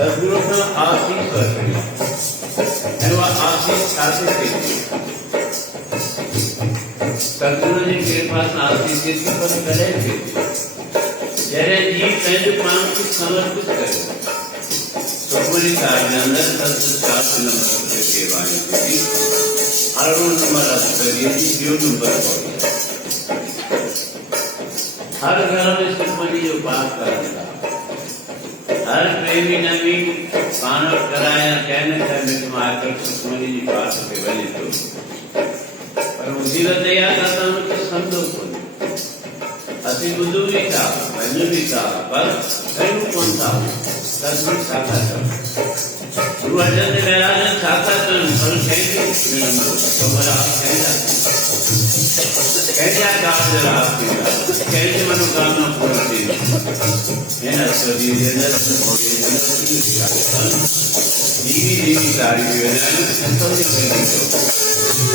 सदगुरु का आशीष करें और वह आशीष खाते थे सदगुरु जी के पास आशीष के पर करे थे जरे जी पहले पांच को समर्पित करे सुखमनी साहब ने अंदर शास्त्र नंबर के सेवाएं दी हर नंबर करिए जो नंबर हर घर में सुखमनी जो पाठ करेगा हर प्रेमी नवी पानव कराया कहने था मैं तुम आकर सुखमनी जी पाठ के बने तो पर मुझे दया करता हूँ तो समझो को अति बुद्धू भी था बहनों भी था पर कहीं कौन था सदगुरु साथा चल गुरु अर्जन देव महाराज ने साथा चल पर कैसे तुम्हारा कैसे काम जरा कैसे मनोकामना पूर्ण थी है ना सभी जनर होगी जीवी जीवी सारी योजना संतोषी करनी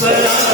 But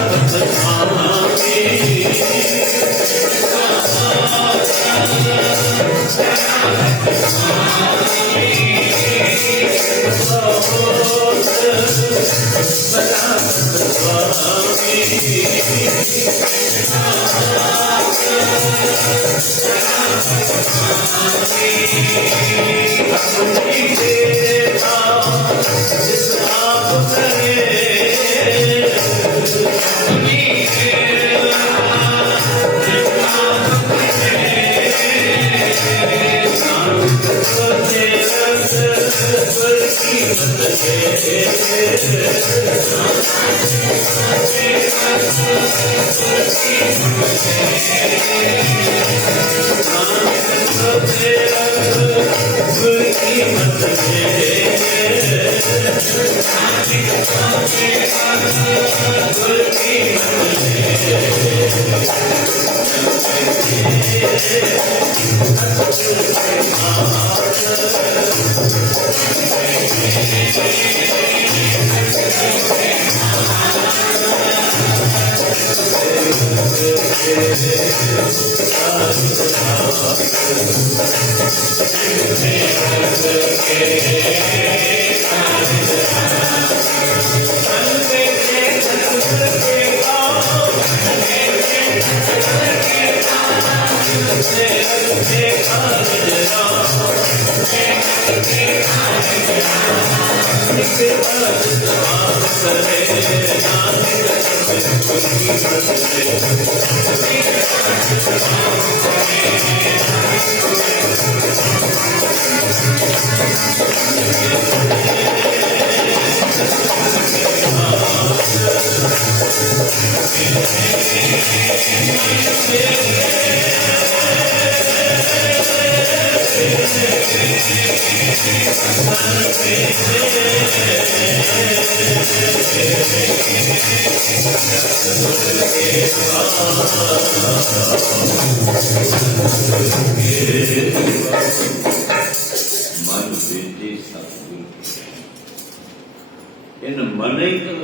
इन मन ही तो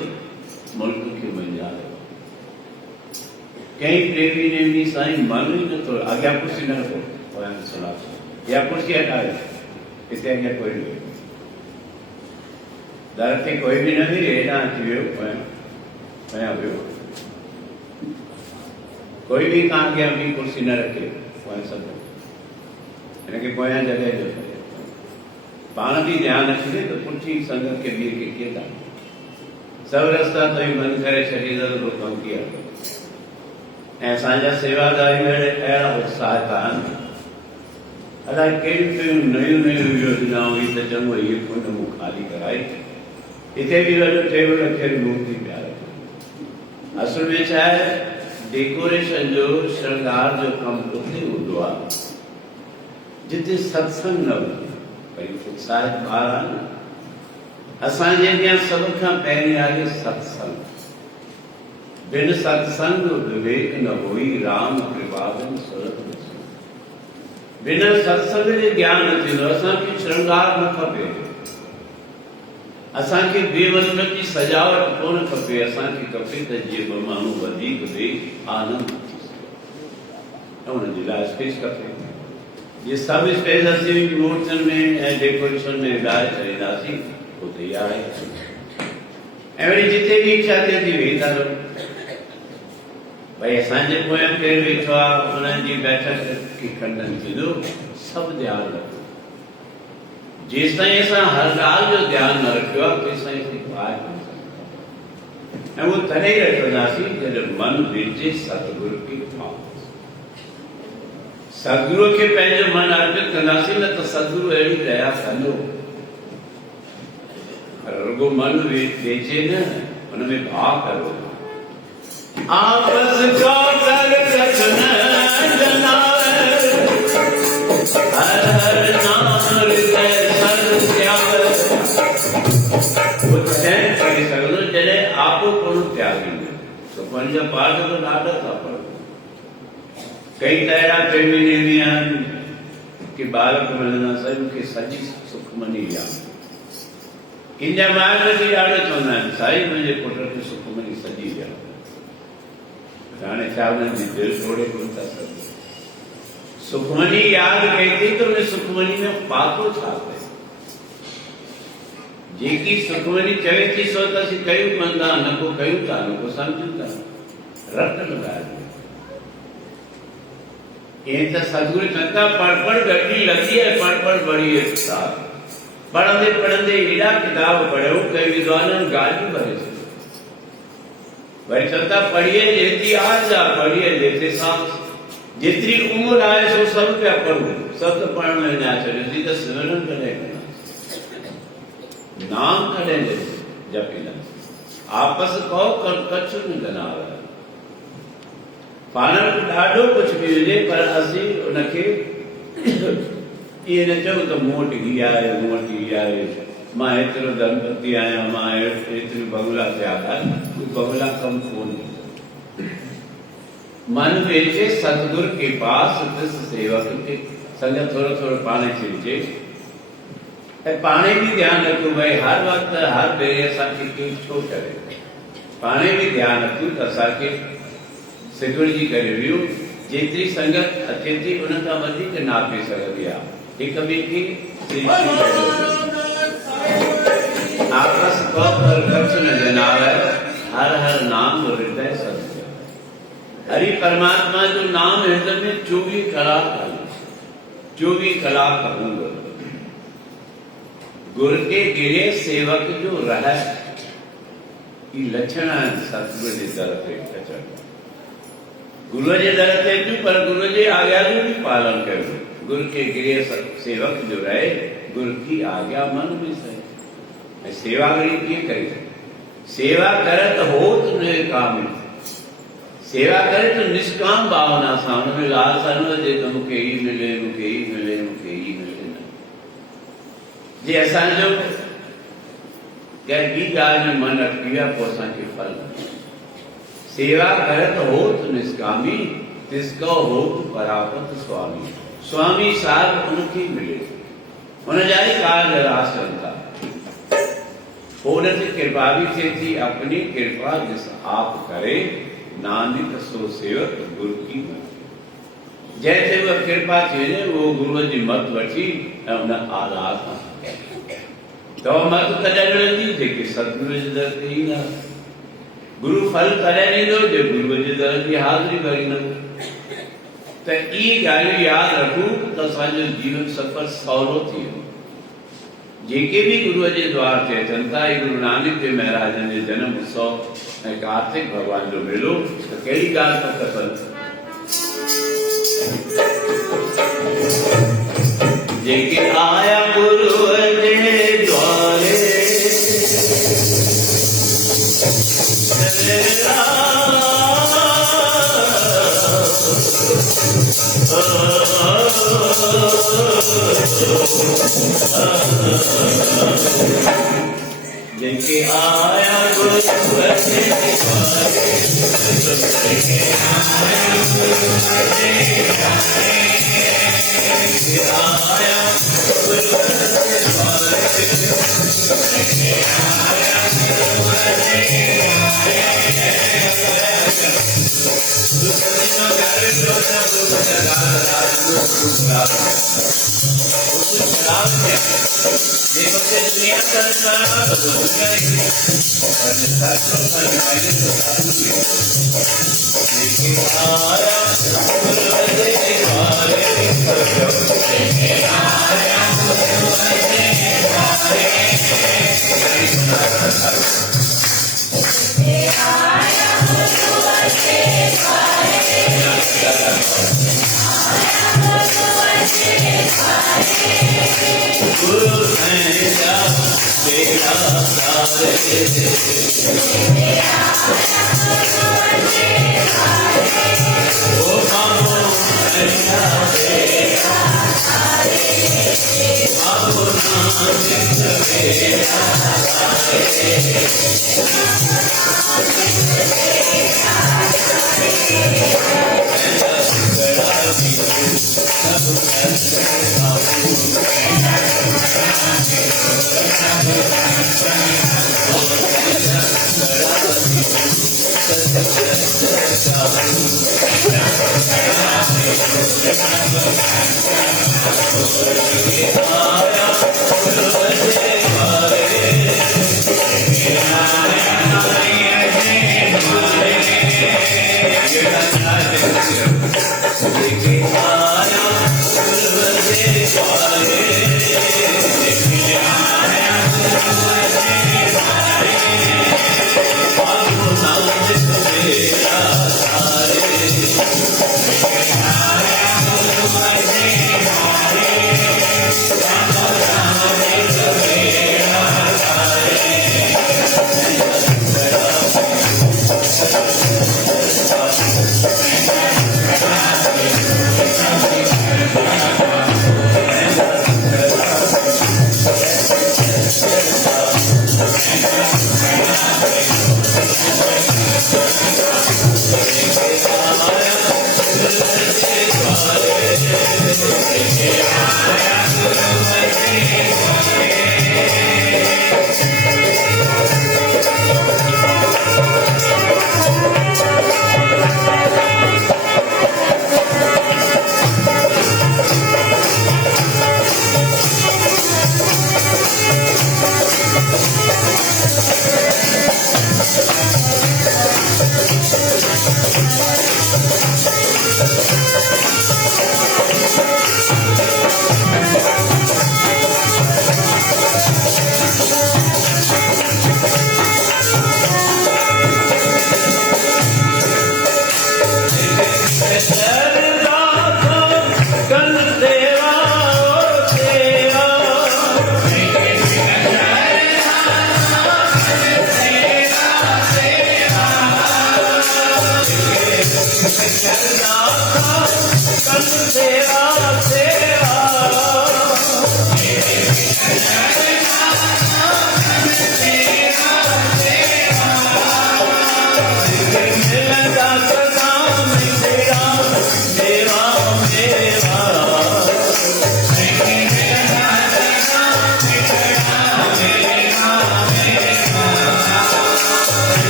मुल्क खे मंझायो। कई प्रेमी ने भी साईं मन ही न थो अॻियां कुर्सी न रखो पोयां सुनाओ या कुर्सी हटायो हिते अॻियां कोई न दर ते कोई बि न हुई हेॾां अची वियो पोयां वियो कोई भी कहाँ अॻियां ॿी कुर्सी न रखे पोयां सभु हिनखे पोयां जॻह ॾियो पाण बि ध्यानु रखिजे त पुठी संगत खे ॿिए खे कीअं सब रस्ता तो ही बंद करे छॾींदा त पोइ कमु कीअं हलंदो ऐं असांजा सेवादारी अहिड़ा उत्साहित आहिनि अलाए कहिड़ियूं कहिड़ियूं नयूं योजनाऊं हुई त चङो इहे कुंड मूं ख़ाली कराई हिते बि वॾो टेबल रखियल मूर्ति पिया रखनि असल में छा आहे डेकोरेशन जो श्रृंगार जो कमु उते हूंदो आहे जिते सत्संग न हुजे भई उत्साहित ॿार आहिनि असांजे अॻियां सभ खां पहिरीं आहे सत्संग बिन सत्संग विवेक न होई राम कृपा बिन सुरत बिना सत्संग जे ज्ञान न थींदो असांखे श्रृंगार न खपे असांखे बेवजह जी सजावट कोन खपे असांखे खपे त जीअं ॿ माण्हू वधीक वेही आनंद ऐं हुनजे लाइ स्पेस खपे ये सब स्पेस असीं मूर्तियुनि में ऐं डेकोरेशन में विधाए छॾींदासीं उते ई आहे ऐं वरी जिते बि इच्छा थिए थी वेही था रहो भई असांजे पोयां केरु वेठो आहे उन्हनि जी बैठक खे खंडन थींदो सभु ध्यानु रखो जेसि ताईं असां हर ॻाल्हि जो ध्यानु न रखियो आहे तेसि ताईं असीं आहे ऐं उहो तॾहिं रखंदासीं जॾहिं मन विझे सतगुरू खे पाऊं सतगुरू खे पंहिंजो मन अर्पित कंदासीं न त सतगुरू अहिड़ी दया कंदो रुगो मन बेचे न हुनमें भाव करो आपस को कर रखना जनावे हर हर नाम हृदय सर त्याग वो चैन करे सगलो जड़े आपो कोन त्यागी तो पंज पाठ तो ॾाढा था पढ़ो कई तहिड़ा प्रेमी नेमी आहिनि कि बालक मिलंदा साईं मूंखे सॼी सुखमनी यादि किंजा माइट बि ॾाढो चवंदा आहिनि साईं मुंहिंजे पुट खे सुखमनी सॼी यादि हाणे छा हुननि जी दिलि तोड़े कोन था सघूं सुखमनी यादि कई थी त हुन सुखमनी में पातो छा पए जेकी सुखमनी चवे थी सो त सी कयूं कंदा न को कयूं था न को समझूं था रट लगाया ये तो सदगुरु चंदा पढ़ गड्डी लगी है पढ़ बड़ी है साथ पढ़ंदे एड़ा किताब पढ़ो कई विद्वानन गाली भरे भाई चंदा पढ़िए जेती आज जा पढ़िए जेते सांस जितनी उम्र आए सो सब क्या पढ़ो सब तो पढ़ने ना चले सीधा स्मरण करेगा नाम करे जपिना आपस को कछु न गनावे पाणन ॾाढो कुछ भी हुजे पर असीं उनखे ये न चऊं त मूं वटि हीअ आहे मूं वटि हीअ आहे मां एतिरो धनपति आहियां मां एतिरी बंगला थिया कोई बंगला कम कोन्हे मन वेचे सतगुर के पास तिस सेवक के संग थोरो पाणे छिड़जे ऐं पाणे बि ध्यानु रखो भई हर वक़्तु हर भेरे असांखे केरु छो करे पाणे बि ध्यानु रखूं त असांखे सिगड़जी करे वियो जेतिरी संगत अचे थी उन खां वधीक नापे सघंदी आहे हिक ॿिए खे आपस को कछु न जनावे हर हर नाम हृदय सत्य हरि परमात्मा जो नाम हृदय में 24 कलाक 24 कलाक हूंदो गुरु के गिरे सेवक जो रह ई लक्षण सतगुरु जे दर ते अचण गुरु जे दर ते अचूं पर गुरु जे आज्ञा जो भी पालन करूं गुरु के गिरे सेवक जो रहे गुरु की आज्ञा मन में सही सेवा करी किए करी सेवा करे तो हो तो निष्काम सेवा करे तो निष्काम भावना सां उनमें लालसा न हुजे तो मूंखे ही मिले मूंखे ही मिले मूंखे ही मिले जे असांजो कंहिं ॿी ॻाल्हि में मन अटकी वियो पोइ असांखे फल सेवा करे तो हो तो निष्कामी तिसको हो तो परापत स्वामी स्वामी साहब उनखे मिले उन जा ही कार्य रासन था उन ते कृपा भी थिए थी अपनी कृपा जिस आप करे नानक सो सेवक गुरु की जैसे वो कृपा थी वो गुरु जी मत वठी ऐं उन आदास तो मत कॾहिं मिलंदी जेके सतगुरु जे दर ते ईंदा गुरु फल कॾहिं ॾींदो जे गुरु जे दर जी हाज़िरी भरींदो त इहे ॻाल्हियूं यादि रखूं त असांजो जीवन सफ़र सवलो थी वेंदो जेके भी गुरु जे द्वार ते अचनि था गुरु नानक देव महाराज जे जन्म उत्सव ऐं कार्तिक भगवान जो मेलो त कहिड़ी ॻाल्हि पक अथनि जेके आया गुरु जे द्वारे जेके आया गुरु जे दुनिया आया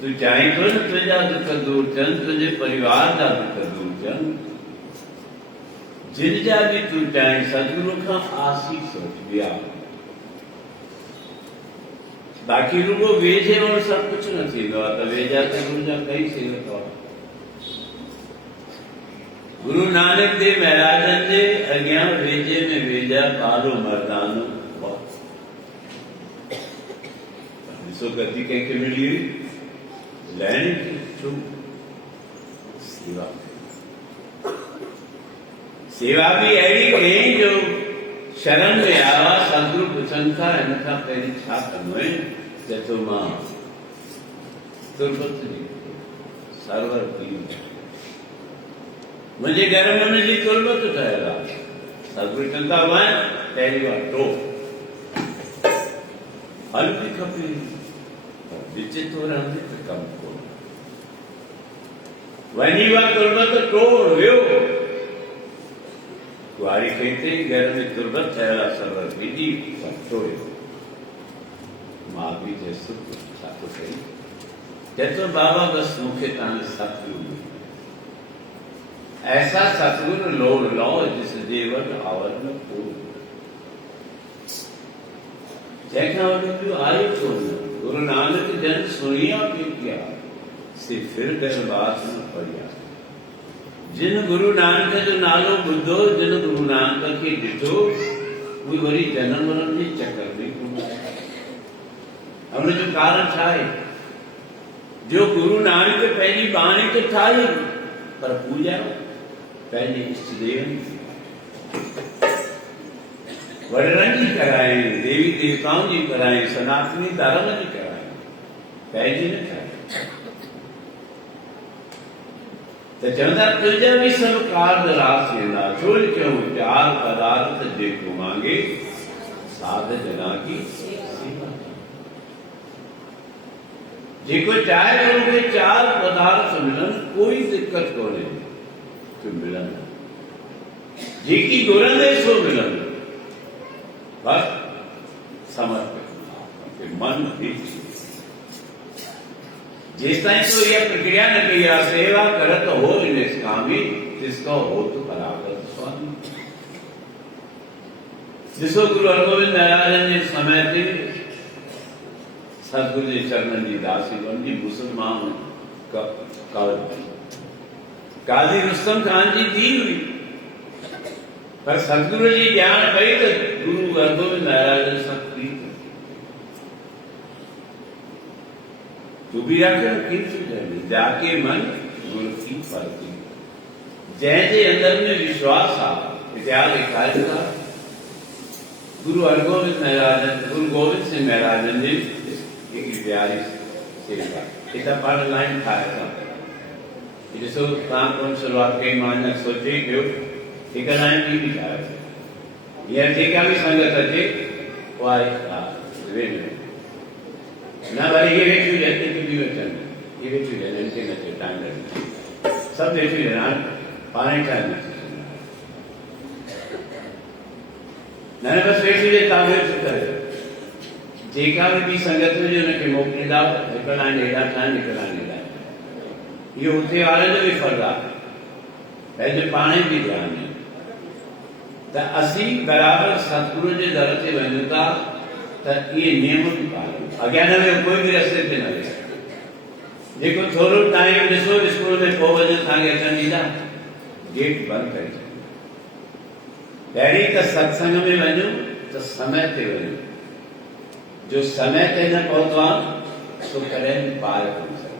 तू चाहे तो तुझा दुख दूर चंद तुझे परिवार का दुख दूर चंद जिन जा भी तू चाहे सदगुरु का आशीष वठिया बाकी रुगो वेझे और सब कुछ न थींदो आहे त वेझा त गुरु जा कई सेवक हुआ गुरु नानक देव महाराजन जे अॻियां वेझे में वेझा कालो मर्दानो हुआ ॾिसो गद्दी कंहिंखे मिली हुई लैंड थ्रू सेवा सेवा भी अहिड़ी कई जो शरण में आवा सदगुरु पुछनि था हिन खां पहिरीं छा कंदो आहीं चए थो मां तुर्बत जी सरवर पी मुंहिंजे घर में हुनजी तुर्बत ठहियल आहे सदगुरु चवनि था वञ पहिरीं वार टोक हल बि खपे विच तो रहंदे त कमु कोन वञी वा तुर्बत टोड़ वियो कुआरी कहते घर में तुर्बत ठहियल आहे सरवर विधी टोड़ियो मां बि चयसि छा थो कई चए थो बाबा बसि मूंखे तव्हांजो सतगुरु ऐसा सतगुरु लो लो जिस देवल आवर न को जंहिंखां वॾो ॿियो आहे कोन गुरु नानक जन सुनिया के किया से फिर कर बात न पड़िया जिन गुरु नानक जो नालो ॿुधो जिन गुरु नानक खे ॾिठो उहे वरी जनम मरण जे चकर में कोन आया हुन जो कारण छा आहे जो गुरु नानक पंहिंजी बाणी खे ठाही पर पूॼा पंहिंजे इष्ट देवनि वॾनि जी कराए देवी देवताउनि जी कराए सनातनी धर्म जी कराए पंहिंजी न कराए त चवंदा तुंहिंजा बि सभु कार्य रास वेंदा छो क्यों चार पदार्थ जेको मांगे साध जना की सेवा जेको चाहे तो उनके चार पदार्थ मिलन कोई दिक्कत कोन्हे जो मिलन जेकी घुरंदे सो मिलन बस समर्पित मन भी जिस ताईं तो यह प्रक्रिया न किया सेवा करत हो निष्कामी जिसका हो तो परागत स्वामी। जिसको गुरु हरगोविंद महाराज ने समय थे सतगुरु जी चरण जी दासी बन जी मुसलमान काजी रुस्तम खान जी थी हुई पर सतगुरु जी ज्ञान पई तो गुरु हरगोविंद महाराज ने सब प्रीत तू भी रख जाके मन गुरु की परती जैसे अंदर में विश्वास आ इतिहास लिखाया था गुरु हरगोविंद महाराज गुरु गोविंद सिंह महाराज ने एक प्यारी सेवा इतना पढ़ लाइन था जिसको काम कौन शुरुआत के मानक सोचे क्यों एक लाइन भी लिखा है यह टीका भी संगत है वो आई ना भाई ये वेचू जाते कि भी वचन ये वेचू जाते इनके नचे टाइम लगता सब वेचू जाते पानी टाइम नचे मैंने बस वेचू जाते तावे चुका है जेका भी संगत में जो नके मोकली दा निकलना नेड़ा था निकलना नेड़ा ये उठे वाले ने भी फरदा पहले पानी भी ध्यान है तो असी बराबर सतगुरु जे दर ते वञूं तो ये नियम भी पालन अज्ञान में कोई भी रस्ते ते न वे देखो थोड़ो टाइम ॾिसो स्कूल में को बजे तव्हांखे अचणु ॾींदा गेट बंदि करे पहिरीं त सत्संग में वञो तो समय ते वञो जो समय ते न पहुतो आहे सो कॾहिं बि पार कोन सघे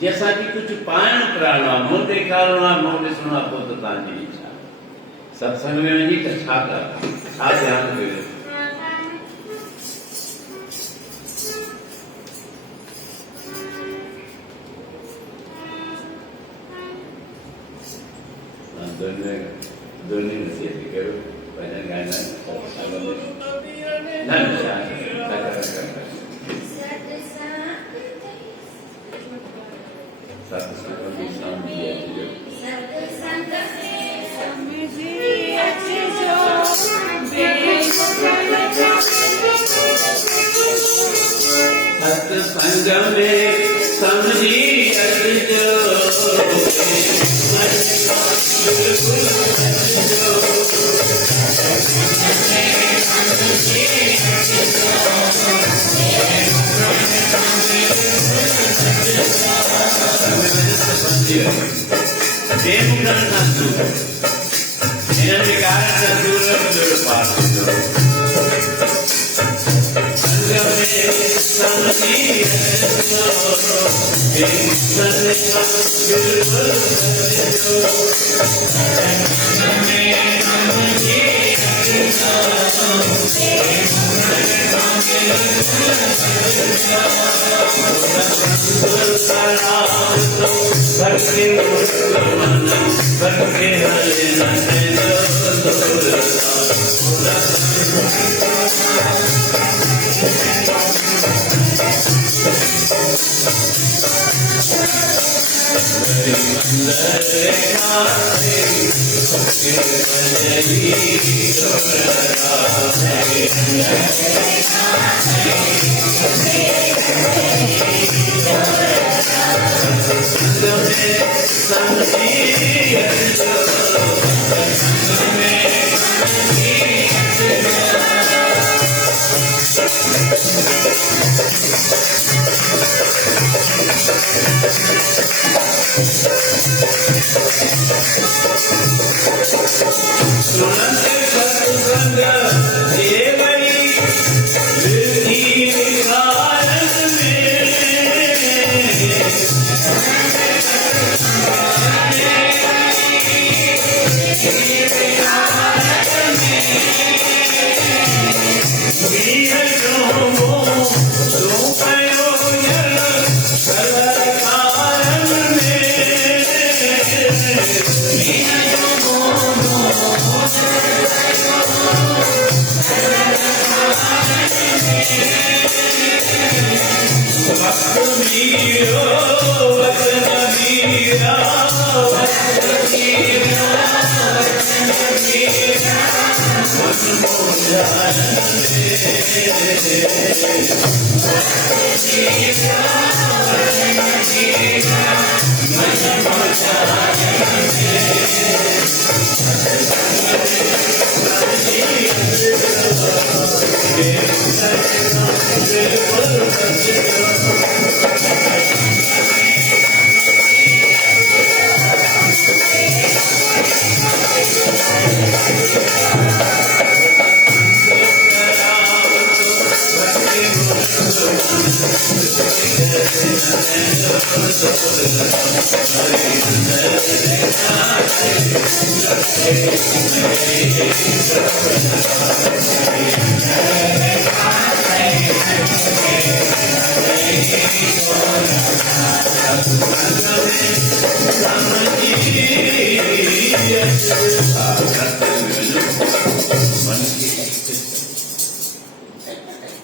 जे असांखे कुझु पाइणो कराइणो आहे मुंहुं ॾेखारिणो आहे मुंहुं ॾिसणो आहे पोइ त तव्हांजी इच्छा सत्संग में वञी त छा कर छा ध्यानु कयो दोनों नसीहत करो भजन गाना सत्संग में समझी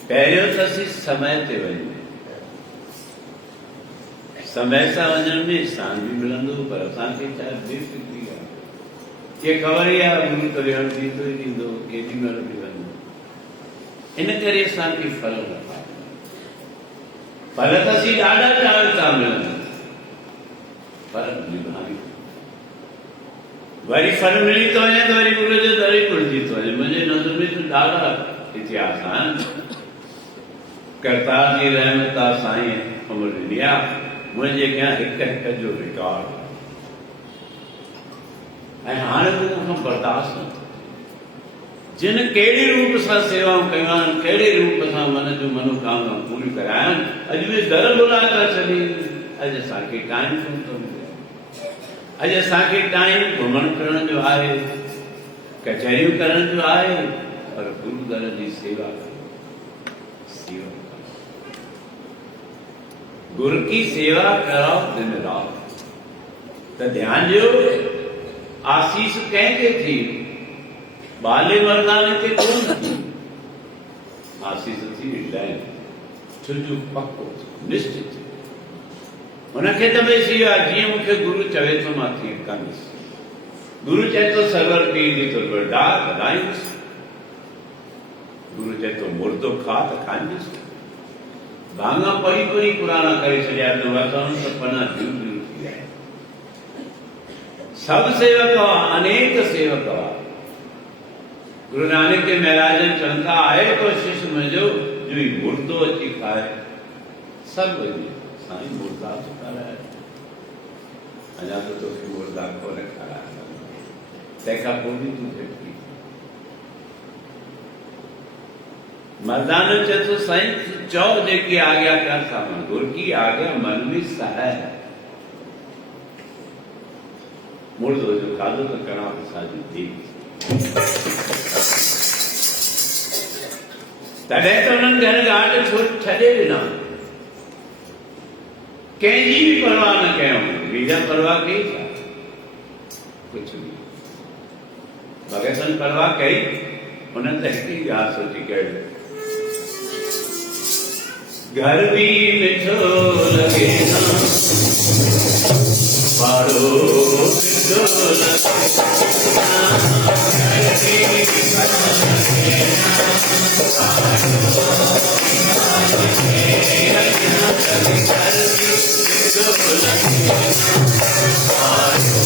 पहिरियों त असीं समय ते वञूं, समय सां वञण में स्थान बि मिलंदो, पर असांखे छा बेफ़िक्री आहे कि ख़बर ई आहे गुरू त विहण ॾींदो ई ॾींदो, केॾी महिल बि वञो। इन करे असांखे फल न पाए, फल त असीं ॾाढा चाहियूं था मिलनि, पर निभाई वरी फल मिली थो वञे त वरी गुरू जो दर ई खुलिजी थो वञे। मुंहिंजे नज़र में त ॾाढा इतिहास आहिनि। करतार जी रहमत आहे, साईं उमिरि ॾिनी आहे, मुंहिंजे अॻियां हिक हिक जो रिकॉर्ड ऐं हाणे बि मूंखां बर्दाश्त न थियो। जिन कहिड़े रूप सां सेवाऊं कयूं आहिनि, कहिड़े रूप सां मन जूं मनोकामना पूरियूं कया आहिनि, अॼु बि दर बुला था छॾी। अॼु असांखे टाइम कोन थो मिले, अॼु असांखे टाइम घुमण फिरण जो आहे, कचहरियूं करण जो आहे, पर गुरू दर जी सेवा गुरु की सेवा कराओ दिन रात। तो ध्यान ॾियो, आसीस कंहिंखे थी, बाले मर्दाने ते कोन थी, आसीस थी लैन छुजो पक्को निश्चित। हुनखे त बि इहो आहे जीअं मूंखे गुरु चवे थो मां तीअं कंदुसि। गुरु चए थो सरवर पीउ दी तो बड़ा ॿुधाईंदुसि, गुरु चए थो मुर्दो खा त खाईंदुसि। भाङा पढ़ी पढ़ी पुराणा करे छॾिया त वचन सपना जीव जीव थी विया आहिनि। सब सेवक हुआ, अनेक सेवक हुआ। गुरु नानक देव महाराज चवनि था, आहे तो शिष्य मुंहिंजो जो ही मुर्दो अची खाए। सभु वञे साईं मुर्दा थो खाराए, अञा त तोखे मुर्दा कोन खाराए, तंहिंखां पोइ बि तूं झटकी। मर्दानो चए थो साईं चओ जेकी आज्ञा कर सामान, गुरु की आज्ञा मन में सहाय है। मुर्दो जो खाधो तो कणा प्रसाद थी, तॾहिं त उन्हनि घर घाट छॾे ॾिना, कंहिंजी बि परवाह न कयूं। बीजा परवाह कई छा? कुझु बि भगतनि परवाह कई। उन्हनि त हिकु ई ॻाल्हि सोची कयो, घर भी मिठो लगे ना, पाड़ो मिठो लगे ना, घर भी मिठो लगे ना, पाड़ो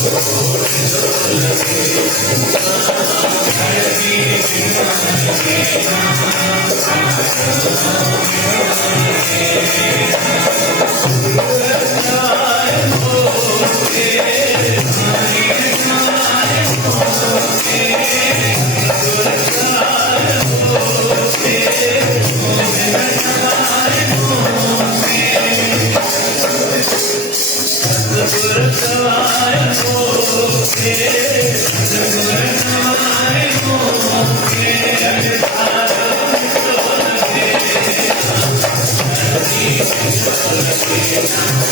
Thank you.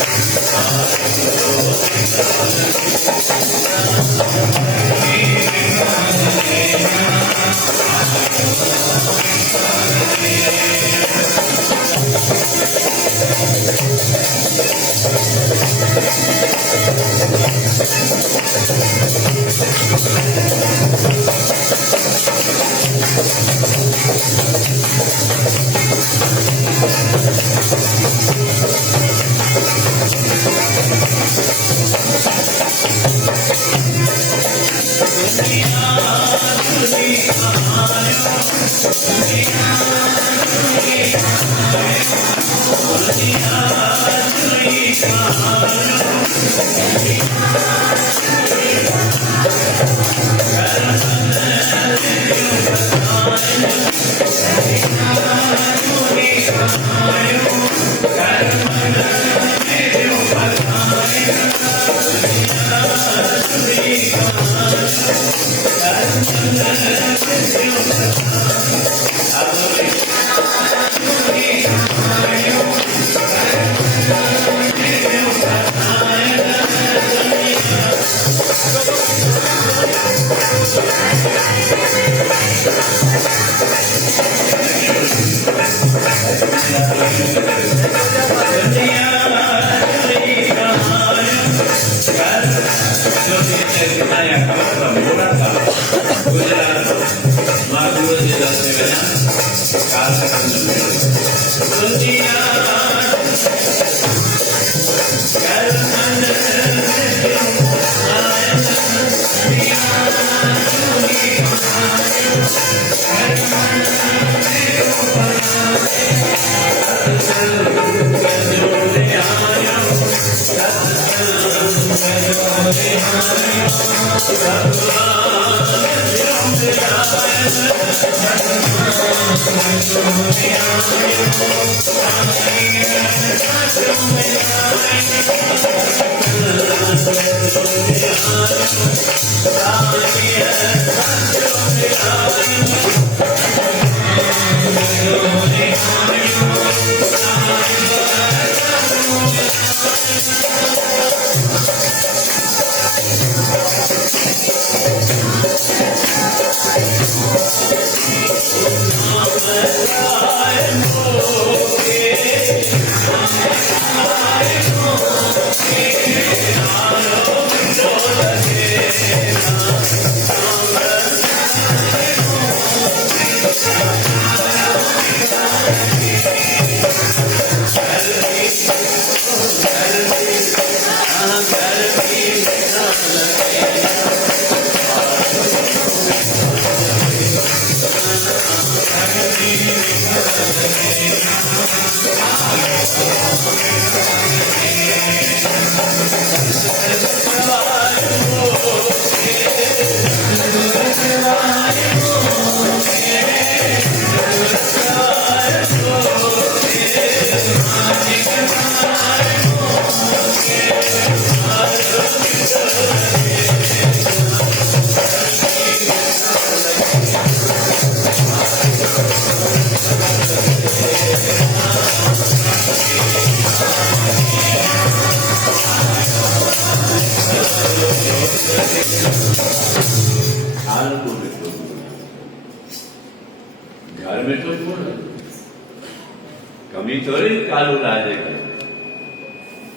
कमी थोड़ी कालू राजे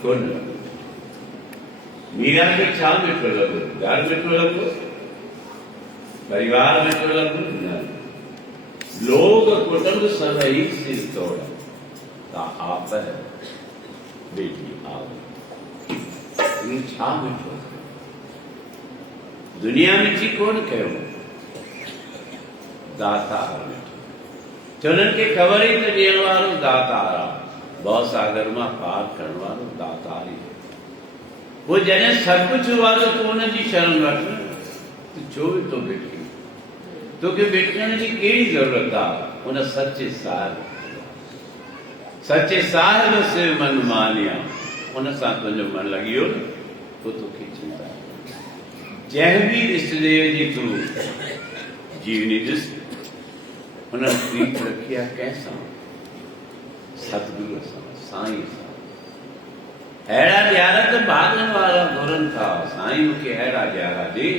कौन मीरा के छा मिठो लगो घर मिठो लगो परिवार मिठो लगो लोग कुटुंब सब ही सिर तोड़ आप है बेटी आप छा मिठो दुनिया में जी कौन कहो दाता चुनन के खबर ही तो ॾियण वारो दातार भव सागर में पार करण वारो दातार ही वो जने सब कुछ वारो तो उनकी शरण वठ तो छो तो बिटकी तो के बिटकण की केड़ी जरूरत आ उन सच्चे साहिब से मन मानिया उन सा तुझो मन लगियो तो तोखे चिंता जंहिं भी इष्टदेव जी तू जीवनी ॾिस उन प्रीत रखी आहे कंहिंसां सतगुरू सां साईं सां अहिड़ा ॾियारा त भाॻनि वारा घुरनि था साईं मूंखे अहिड़ा ॾियारा ॾे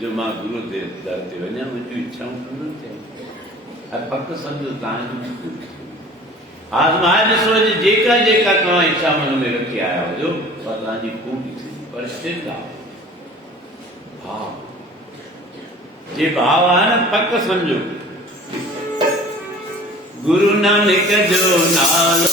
जो मां गुरू देव दर ते वञा मुंहिंजूं इच्छाऊं पूरियूं थियनि ऐं पक सम्झो तव्हांजूं आज़माए ॾिसो जेका जेका तव्हां इच्छा मन में रखी आया हुजो उहा तव्हांजी पूरी थींदी पर स्थिर आहे भाव जे भाव आहे न पक सम्झो गुरु नानक जो नालो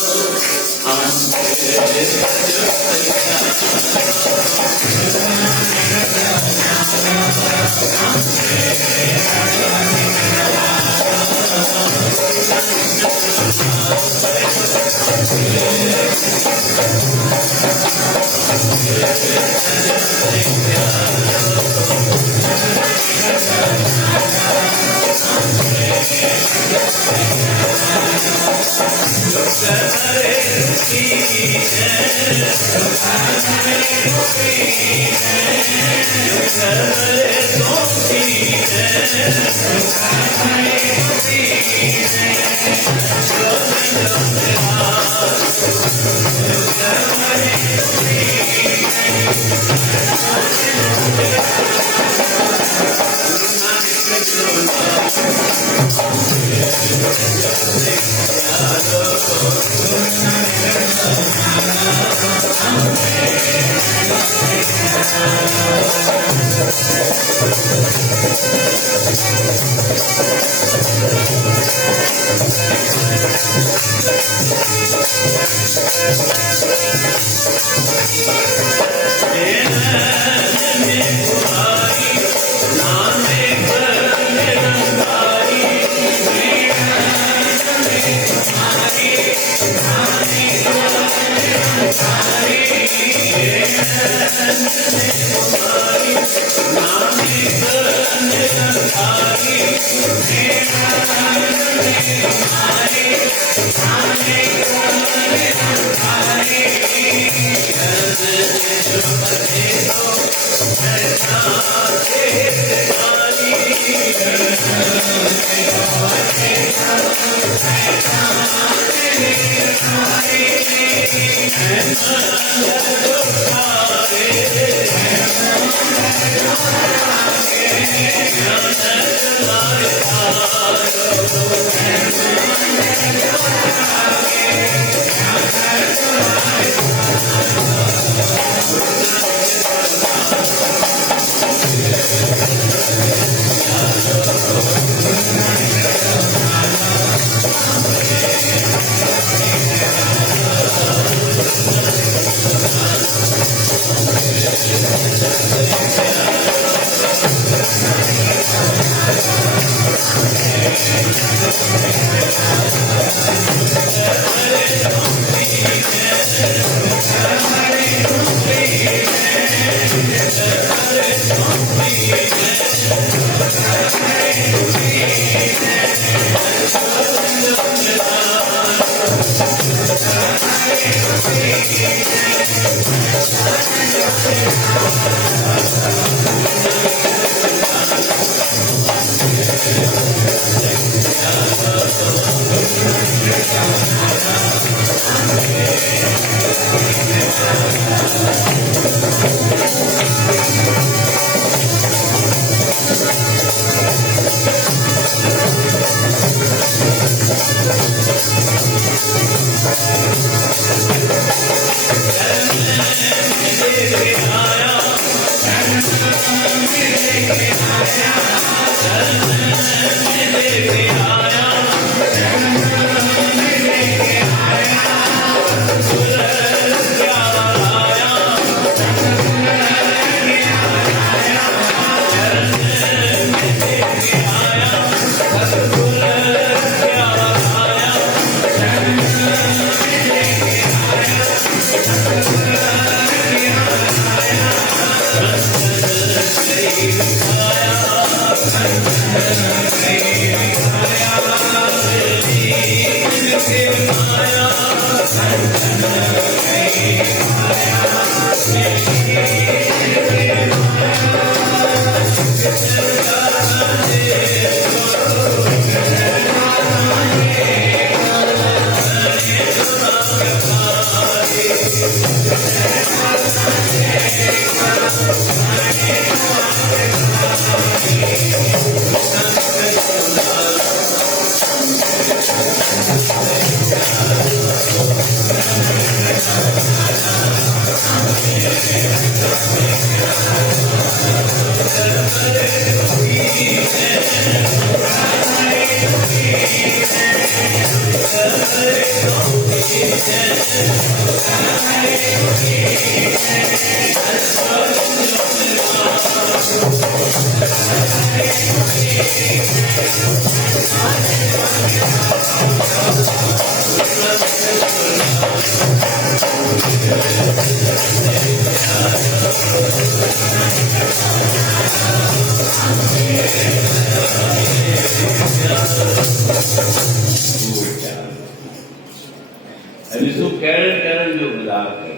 ॾिसो कहिड़े कहिड़े जो ॿुधाव कयो,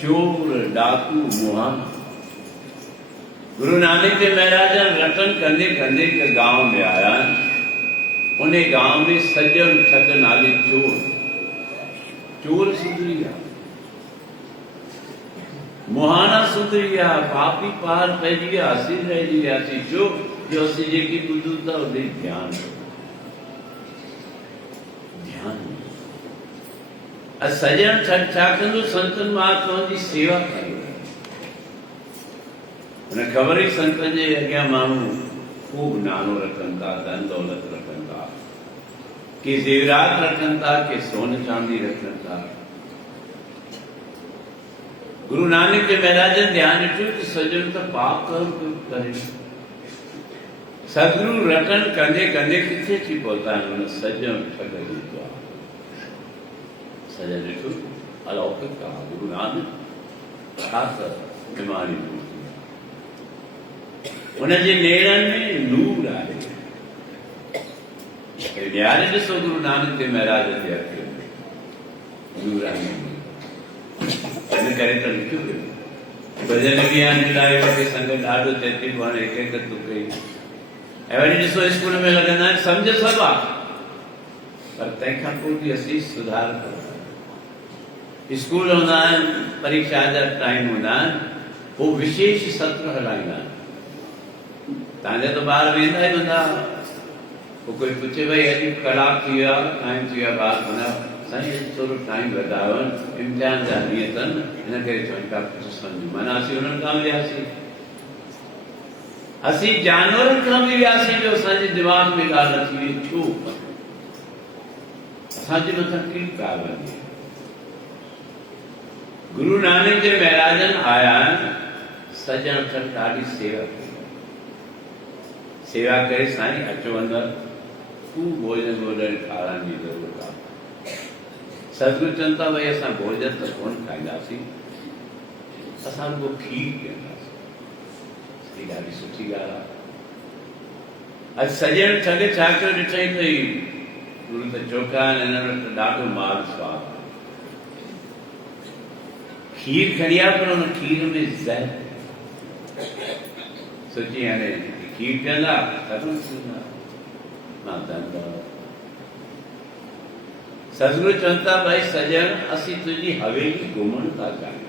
चोर डाकू मुहाना। गुरु नानक देव महाराज रटन कंदे कंदे हिकु गांव में आया। उन गांव में सजन ठग नाले चोर सुधरी गया, मुहाना सुधरी गया, पापी पार पइजी विया, असीं रहिजी वियासीं। छो जो असीं जेकी ॿुधूं था उते ध्यानु सजन ठग छा कंदो, संतनि महात्माउनि जी सेवा कंदो। उन ख़बर ई संतनि जे अॻियां माण्हू ख़ूब नानो रखनि था, धन दौलत रखनि था, के ज़ेवरात रखनि था, के सोन चांदी रखनि था। गुरु नानक देव महाराज ध्यानु ॾिठो कि सजन त पाप कर्म करे। सदगुरु रटन कंदे कंदे किथे अची पहुता आहिनि उन सजन ठग जे द्वार। सजन ॾिठो अलौकिक आहे, गुरु नानक छा त बीमारी उनजे नेरनि में नूर आहे। ध्यानु ॾिसो गुरु नानक देव महाराज जे हथ में नूर आहे। इन करे त लिखियो वियो भजन कीअं लाइ वटि संगत ॾाढो चेती को हाणे हिकु हिकु तुक ई। ऐं वरी ॾिसो स्कूल में लॻंदा आहिनि, सम्झ सभु आहे, पर तंहिंखां पोइ बि असीं सुधार करूं। स्कूल हूंदा आहिनि, परीक्षा जा टाइम हूंदा आहिनि, हू विशेष सत्र हलाईंदा आहिनि। तव्हांजा त ॿार वेंदा ई हूंदा, पोइ कोई पुछे भई अॼु कलाक थी वियो आहे, टाइम थी वियो आहे, ॿार माना साईं थोरो टाइम वधायो, इम्तिहान जा ॾींहं अथनि, हिन करे चवनि पिया कुझु सम्झो। माना असीं हुननि खां वियासीं, असीं जानवरनि खां बि वियासीं जो असांजे दिमाग़ में ॻाल्हि अची वई। छो असांजे मथां कहिड़ी ॻाल्हि वञे। गुरु नानक देव महाराजन आया, सजन ठग ॾाढी सेवा कई। सेवा करे साईं अचो अंदर, खूब भोजन वोजन खाराइण जी ज़रूरत आहे। सदगुरु चवनि था भई असां भोजन त कोन खाईंदासीं, असां रुगो खीर पीअंदासीं। हीअ ॾाढी सुठी ॻाल्हि आहे। अॼु सजन ठग छा कयो ॾिठई त गुरु त चोखा आहिनि, हिननि वटि ॾाढो माल स्वाद। खीर खणी आ, पर हुन खीर में ज़हर। सोची हाणे खीर पीअंदा मां धन दौलत। सदगुरु चवनि था भाई सजन असीं तुंहिंजी हवेली घुमण था चाहियूं।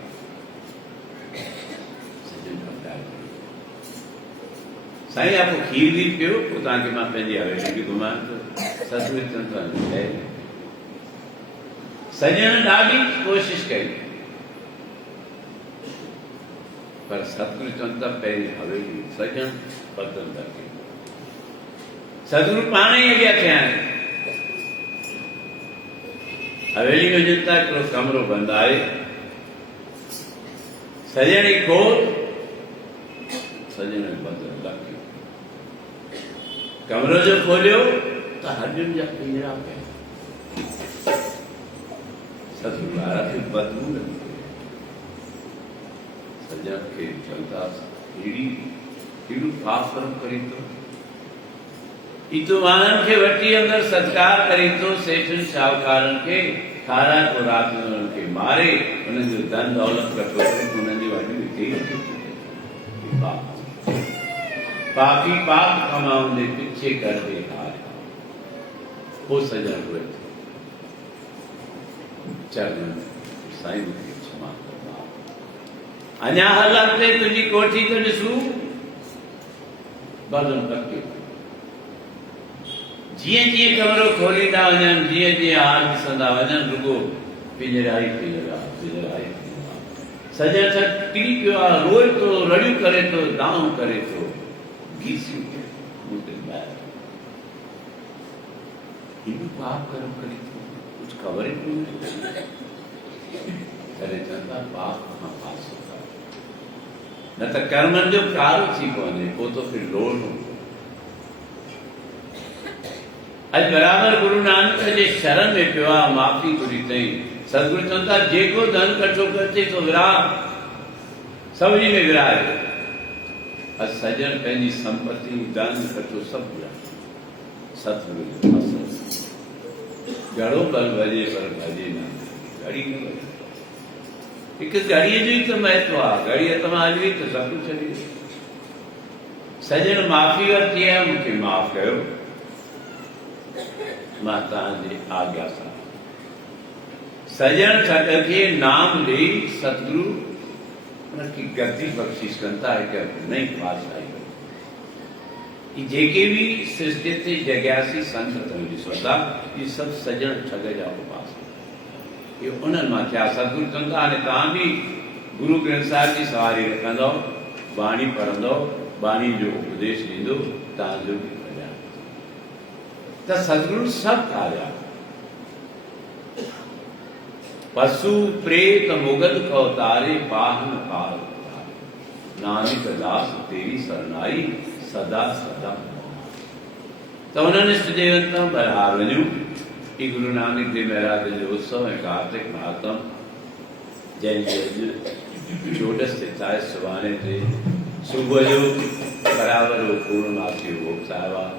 साईं आप खीर बि पियो, पोइ तव्हांखे मां पंहिंजी हवेली बि घुमायां थो। सदगुरु चवनि था सजन ॾाढी कोशिशि कई, पर सतगुरु चवनि था पहिरीं हवेली सजन बदल था कयूं। सदगुरु पाण ई अॻियां थिया आहिनि। हवेली में जिता हिकिड़ो कमरो बंदि आहे, सजन ई खोल, सजन बदल था कयूं। कमरो जो खोलियो त हॾियुनि जा पिंजरा पिया। सदगुरु वारा खे बदबू लॻी। सजन खे चवंदा हेॾो पाप कर्म करी थो, ईतो माण्हुनि खे वठी अंदरि सत्कार करी थो, सेठनि शाहूकारनि खे खाराए थो, राति में उन्हनि खे मारे, उन्हनि जो धन दौलत कठो करे उन्हनि जी वॾियूं हिते ई रखी। पापी पाप कमाउंदे पिछे कर दे हार। पोइ सजन रोए थो, चरण साईं मूंखे क्षमा कर, अञा हल अॻिते तुंहिंजी कोठी त ॾिसूं। बदन पके जीअं जीअं कमरो खोलींदा वञनि, जीअं जीअं हाल ॾिसंदा वञनि, रुगो पिंजरा ई पिंजरा, पिंजरा ई पिंजरा। सजन सां किरी पियो आहे, रोए थो, रड़ियूं करे थो, दाऊं करे थो, गीसियूं पाप कर्म करे थो, कुझु ख़बर ई कोन्हे। करे चवंदा पाप खां पास होता, न त कर्मनि जो कारो थी पवंदे, पोइ तो फिर लोड़ हूंदो। अॼु बराबरि गुरु नानक जे शरण में पियो आहे, माफ़ी घुरी अथई। सदगुरु चवनि था जेको धन कठो करे थो विराह, सभिनी में विराहे। अॼु सजन पंहिंजी संपत्ति, धन कठो सभु विराहे। सतगुरु जो असर घड़ो बल भजे पर भजे न घड़ी न भजे। एक घड़ीअ जो ही तो महत्व आहे। घड़ी हथ मां हली वई त सभु कुझु हली वियो। सजण माफ़ी वरिती आहे, मूंखे माफ़ कयो, मां तव्हांजे आज्ञा सां। सजण ठग खे नाम ॾेई सतगुरु उनखे गति बख़्शिश कनि था, हिकु नई पातशाही। कि जेके भी सृष्टि ते जॻियासी संत ॾिसो था, ये सभु सजण ठग जा उपास, ये उन्हनि मां थिया। सतगुरु चवनि था हाणे तव्हां बि गुरु ग्रंथ साहिब जी सवारी रखंदव, बाणी पढ़ंदव, बाणी जो उपदेश ॾींदो, तव्हांजो बि कल्याण। त सतगुरु सभु ठाहिया। पशु प्रेत मुगल अवतारे पाहन पार अवतारे, नानक दास तेरी शरणाई सदा सदा। तो उन्होंने इष्टदेवन का बरहार वञूं कि गुरु नानक देव महाराज जो उत्सव ऐं कार्तिक महात्म जंहिंजी अॼु 14 थिता आहे। सुभाणे ते सुबुह जो बराबरि पूर्णमासी भोग साहिब आहे।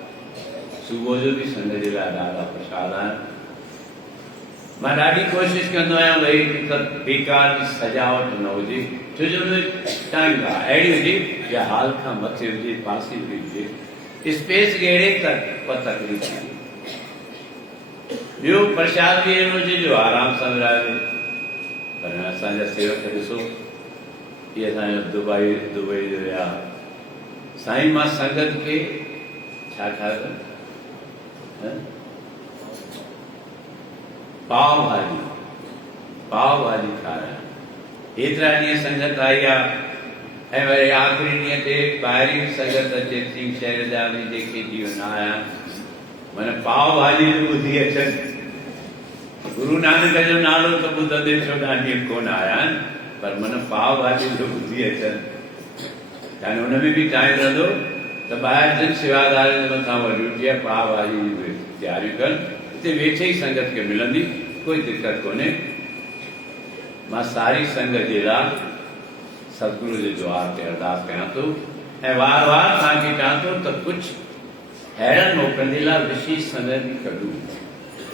सुबुह जो बि संघ जे लाइ ॾाढा प्रसाद आहिनि। मां ॾाढी कोशिशि कंदो आहियां भई बेकार जी सजावट न हुजे, छो जो टाइम आहे अहिड़ी हुजे या हाल खां मथे हुजे, पासे हुजे, स्पेस ॻेड़े त तकलीफ़ थींदी। ॿियो प्रसाद बि अहिड़ो हुजे जो आराम सां विराहे। पर असांजा सेवक ॾिसो, इहे असांजो दुबई जो या साईं, मां संगत खे छा ठाहियो? पाव भाॼी खारायां। एतिरा ॾींहं संगत आई आहे ऐं वरी आख़िरी ॾींहं ते ॿाहिरीं संगत अचे थी, शहर जा बि जेके जीवन आया, माना पाव भाॼी जो ॿुधी अचनि। गुरु नानक जो नालो त ॿुधंदे 14 ॾींहं कोन आया आहिनि, पर मन पाव भाॼी जो ॿुधी अचनि। यानी हुन में बि टाइम रहंदो त ॿाहिरि जन सेवादार जे मथां वरी ड्यूटी आहे, पाव भाॼी जी तयारियूं कनि। हिते वेठे ई संगत खे मिलंदी, कोई दिक़त कोन्हे। मां सारी संगत जे लाइ सतगुरु जे द्वार ते अरदास कयां थो ऐं वार वार तव्हांखे चवां थो त कुझु हैरन मौक़नि जे लाइ विशेष समय बि कढूं।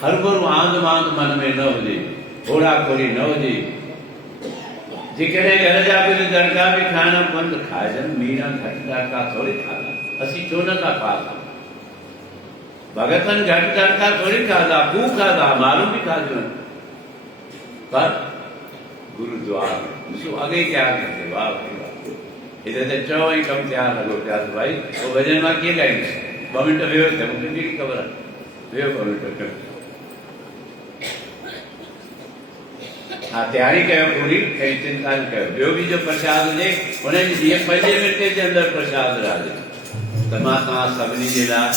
हर भरू आंध मांध मन में न हुजे, घोड़ा खोड़ी न हुजे। जेकॾहिं घर जा कुझु दड़का बि खाइणा पवनि त खाइजनि, मीरा घटि दड़का थोरी खाधा, असीं छो न था खाधा। भगतन घटि दड़का थोरी खाधा, खूह खाधा, मालूम भी खाधियूं। पर गुरुद्वार ॾिसो अॻे क्या करते, वाह हिते त चओ ई कमु तयारु लॻो पिया त भाई पोइ भॼन मां कीअं ॻाईंदुसि? 2 मिंट वेहो त मूंखे कहिड़ी ख़बर आहे, वेहो 2 मिंट। हाँ, तयारी कयो पूरी, कहीं चिंता न कयो। ॿियो बि जो प्रसाद हुजे हुनजी जीअं 5 मिंटे जे अंदरि प्रसाद राजे। त मां तव्हां सभिनी जे लाइ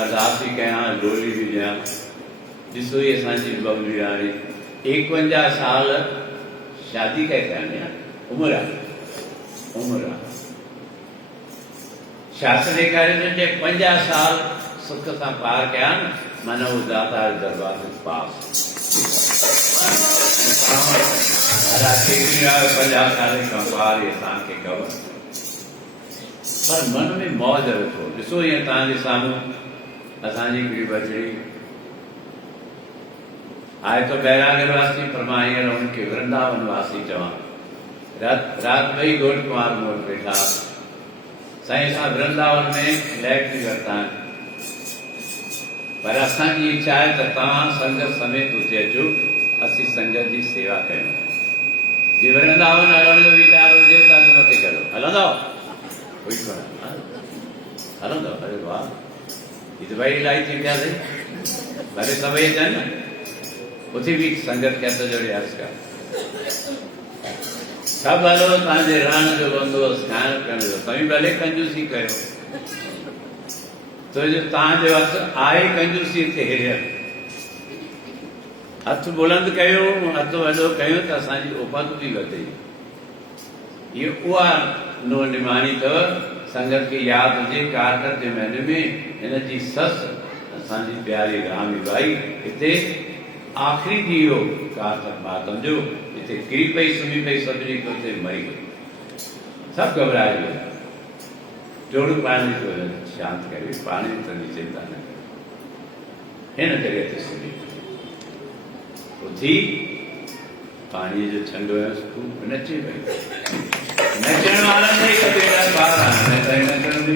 अरदास भी कयां, डोली भी ॾियां। ॾिसो ही असांजी बबली हाणे 51 साल शादी कई अथनि, उमिरि आहे। शास्त्र ॾेखारे थो जे 50 साल सुख सां पार कया न, माना उहो दाता दरबार में पास। 50 साल खां पार असांखे ख़बर, पर मन में मौज रखो। ॾिसो हीअं तव्हांजे साम्हूं असांजी हिकिड़ी बचड़ी आहे तो बैरागर वासी, पर मां हींअर हुनखे वृंदावन वासी चवां। रात ॿई घोट कुंवार मोट वेठा, साईं असां वृंदावन में फ्लैट बि वरिता आहिनि, पर असांजी इच्छा आहे त तव्हां संगत समेत उते अचो, असीं संगत जी सेवा कयूं। जे वृंदावन हलण जो वीचार हुजे त मथे करो, हलंदव? कोई कोन हलंदव? अरे वाह, ये तो भाई इलाही थी पिया अथई, भले सभई अचनि न, उते बि संगत खे हथ जोड़े अर्ज़ु कर। सभु हलो, तव्हांजे रहण जो बंदोबस्तु, खाइण पीअण जो, तव्हीं भले कंजूसी कयो, छो जो तव्हांजो हथ आहे कंजूसी ते हिरियल। हथ बुलंद कयो, हथ वॾो कयूं त असांजी उफ़त बि वधे। इहो उहा नो निमाणी अथव। संगत खे यादि हुजे, कारकर जे महीने में हिनजी ससु असांजी प्यारी रामी बाई हिते आख़िरी ॾींहुं हो कारकर मातम जो, हिते किरी पई, सुम्ही पई, सभिनी खे हुते मरी वई। सभु घबराए विया। जोड़ू पाणी शांत करे, पाणी जी चिंता न करे। हिन जॻह ते सुधी उथी पाणीअ जो छंडो तूं नचे पई नचण वारनि जा ई बेड़ा पार आहिनि नचण बि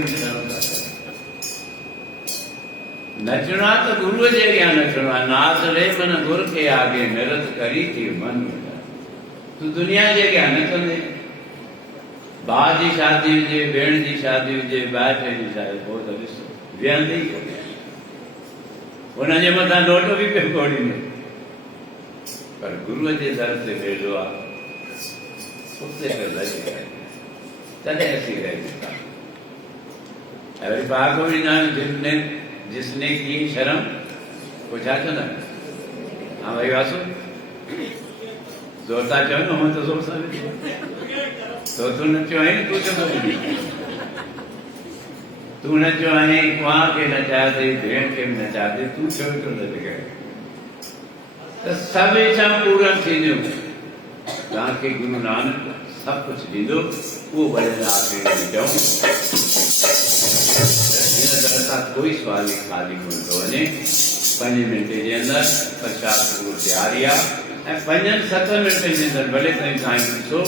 नचणो आहे त गुरूअ जे अॻियां नचणो आहे नाच रे मन गुर खे आगे निरत करी थी मन तूं दुनिया जे अॻियां नचंदे भाउ जी शादी हुजे भेण जी शादी हुजे ॿाहिरि जी शादी पोइ त ॾिस वेहंदे ई कोन्हे हुनजे मथां लोट बि पियो कोड़ींदो पर गुरूअ जे दर ते वेठो आहे उते तॾहिं असीं रही वरी पाक बि न जिसने की शर्म को छा चवंदा हाँ भाई वासु जोर था चओ न हूअं त जोर सां तो तूं नचियो आहीं तूं चवंदो तूं नचियो आहीं कुंवार खे नचायोथई भेण खे बि नचायोथई तूं छो थो न करे त सभु इच्छा पूरन थींदियूं तव्हांखे गुरु नानक सभु कुझु ॾींदो उहो भले आख़िरी में चऊं हिन तरह सां कोई सुवाल ई ख़ाली कोन थो वञे 5 मिंटे जे अंदरि प्रसाद पूरो तयारी आहे ऐं 5-7 मिंटनि जे अंदरि भले ताईं तव्हां ॾिसो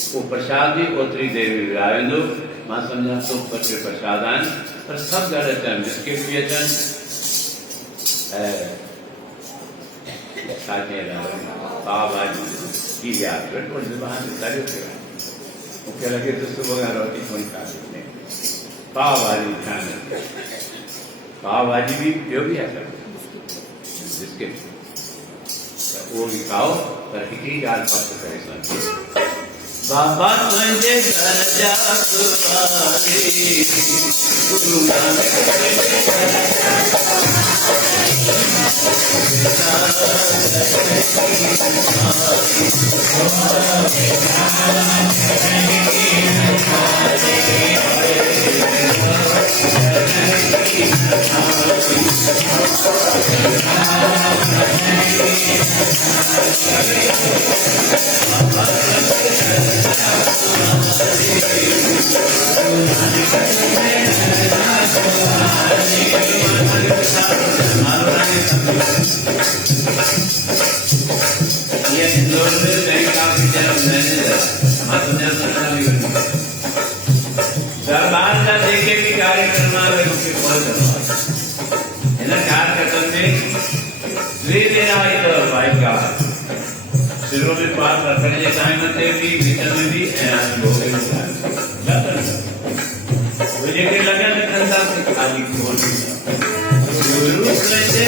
उहो प्रसाद बि ओतिरी देरि में विराए वेंदो मां सम्झां थो 2 प्रसाद आहिनि पर सभु गॾु अचनि बिस्किट बि अचनि ऐं छा चइबो पाव भाॼी थी विया मूंखे लॻे थो सुबुह खां रोटी कोन खाधी पाव भाॼी खाइण पाव भाॼी बि ॿियो बि आहे बिस्किट त उहो बि खाओ पर हिकिड़ी ॻाल्हि पक करे सघो बाबा तुंहिंजे घर जा गुरु नानक दरबार का देखे भी कार्यक्रम इन कार्यक्रम में सिरों में पास रखने के टाइम में भी भीतर में भी मुझे के लगा निकलता से खाली खोल गुरु से